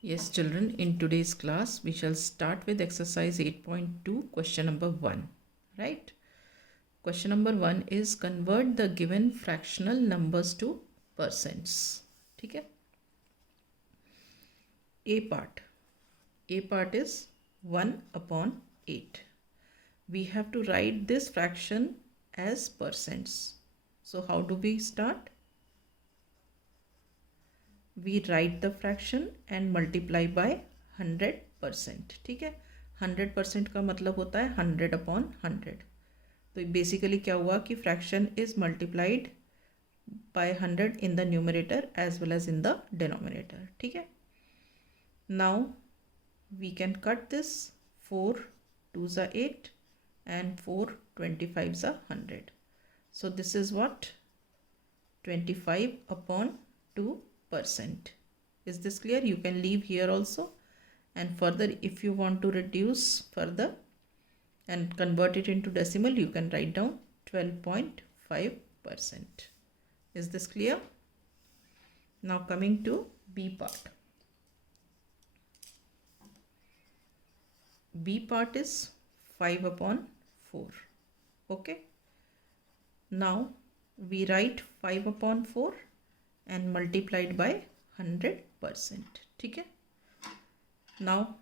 Yes, children, in today's class, we shall start with exercise 8.2, question number 1. Right? Question number 1 is convert the given fractional numbers to percents. Okay? A part. A part is 1 upon 8. We have to write this fraction as percents. So, how do we start? We write the fraction and multiply by 100%. ठीक है, 100% का मतलब होता है 100 upon 100. तो basically क्या हुआ कि fraction is multiplied by 100 in the numerator as well as in the denominator. ठीक है, now we can cut this. 4 2s are 8 and 4 25s are 100. So this is what 25 upon 2%. Is this clear? You can leave here also, and further if you want to reduce further and convert it into decimal, you can write down 12.5%. Is this clear? Now coming to B part. B part is 5 upon 4. Okay. Now we write 5 upon 4 and multiplied by 100%. ठीक है. Now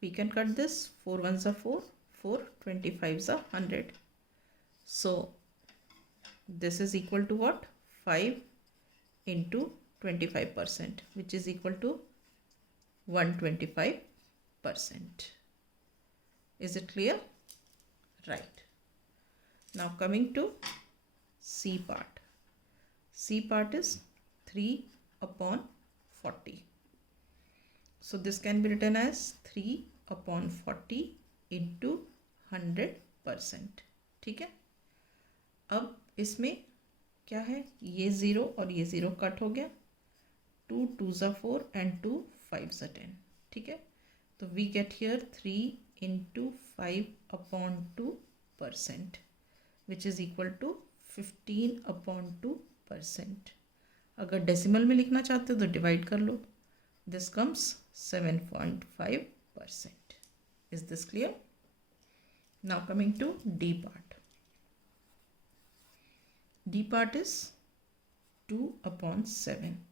we can cut this. 4 1s are 4, 4 25s are 100. So this is equal to what? 5 into 25%, which is equal to 125%. Is it clear? Right. Now coming to C part. C part is 3 upon 40. So this can be written as 3 upon 40 into 100%. ठीक है. अब इसमें क्या है, ये 0 और ये 0 cut हो गया. 2 2s are 4 and 2 5s are 10. ठीक है. तो we get here 3 into 5 upon 2%, which is equal to 15 upon 2%. अगर डेसिमल में लिखना चाहते हो तो डिवाइड कर लो. This comes 7.5%. Is this clear? Now coming to D part. D part is 2 upon 7.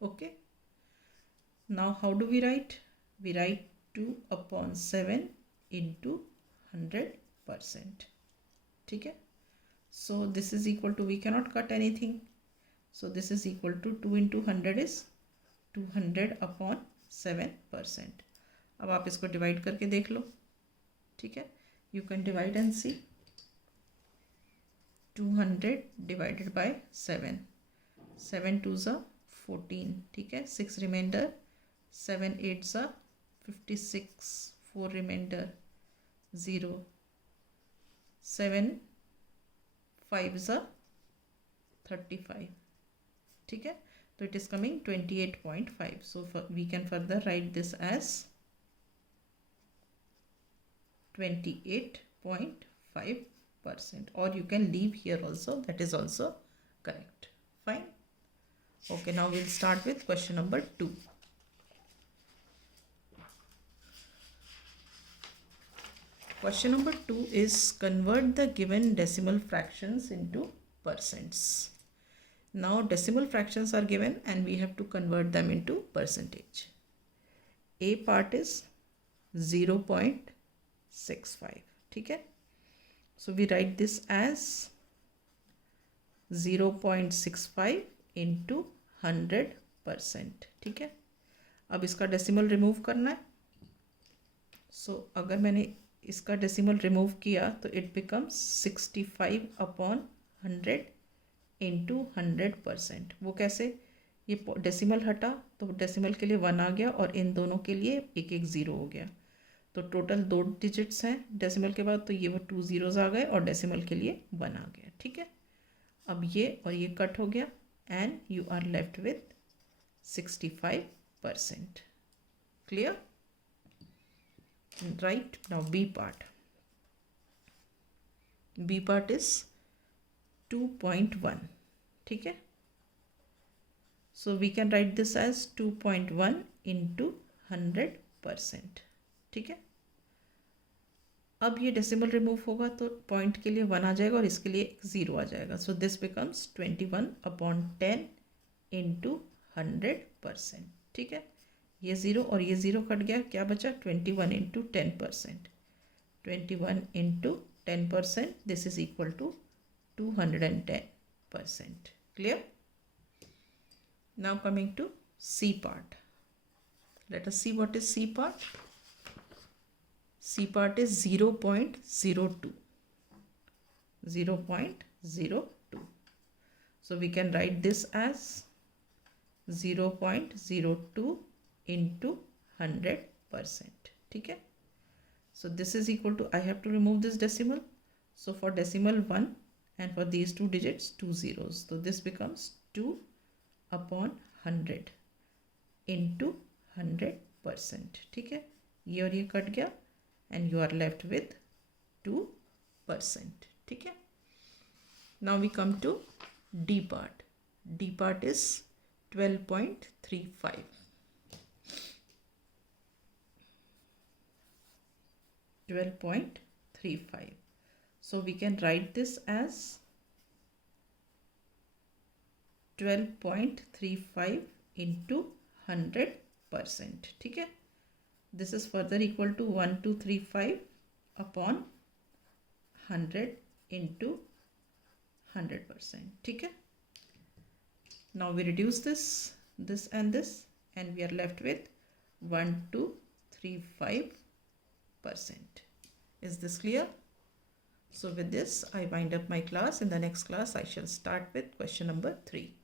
Okay. Now how do we write? We write 2 upon 7 into 100%. ठीक है. So this is equal to, we cannot cut anything. So this is equal to 2 into 100 is 200 upon 7%. अब आप इसको divide करके देख लो. ठीक है. You can divide and see. 200 divided by 7. 7 2s are 14. ठीक है. 6 remainder. 7 8s are 56. 4 remainder. 0. 7 5s are 35. ठीक है. So it is coming 28.5. So we can further write this as 28.5%, or you can leave here also, that is also correct. Fine. Okay, now we'll start with question number 2. Question number 2 is convert the given decimal fractions into percents. Now decimal fractions are given and we have to convert them into percentage. A part is 0.65. ठीक है. So we write this as 0.65 into 100%. ठीक है. अब इसका decimal remove करना है. So अगर मैंने इसका डेसिमल रिमूव किया तो इट बिकम्स 65 अपॉन 100 इंटू 100%. वो कैसे? ये डेसिमल हटा तो डेसिमल के लिए 1 आ गया और इन दोनों के लिए एक एक 0 हो गया. तो टोटल 2 डिजिट्स हैं डेसिमल के बाद, तो ये वो 2 zeros आ गए और डेसिमल के लिए 1 आ गया. ठीक है. अब ये और ये कट हो गया and you are left with 65%. Clear? Right. Now B part. B part is 2.1. ठीक है. So we can write this as 2.1 into 100%. ठीक है, अब ये डेसिमल रिमूव होगा तो पॉइंट के लिए 1 आ जाएगा और इसके लिए 0 आ जाएगा. So this becomes 21/10 into 100%. ठीक है, ये 0 और ये 0 कट गया, क्या बचा? 21 into 10%. 21 into 10%, this is equal to 210%. Clear? Now coming to C part. Let us see what is C part. C part is 0.02. 0.02. So we can write this as 0.02 into 100%. ठीक है? So this is equal to, I have to remove this decimal. So for decimal 1 and for these two digits, 2 zeros. So this becomes 2/100 into 100%. ठीक है, ये और ये cut गया and you are left with 2%. ठीक है, now we come to D part. D part is 12.35. 12.35. So we can write this as 12.35 into 100%. ठीक है, this is further equal to 1235 upon 100 into 100%. ठीक है, now we reduce this and this, and we are left with 1235%. Is this clear? So with this, I wind up my class. In the next class, I shall start with question number 3.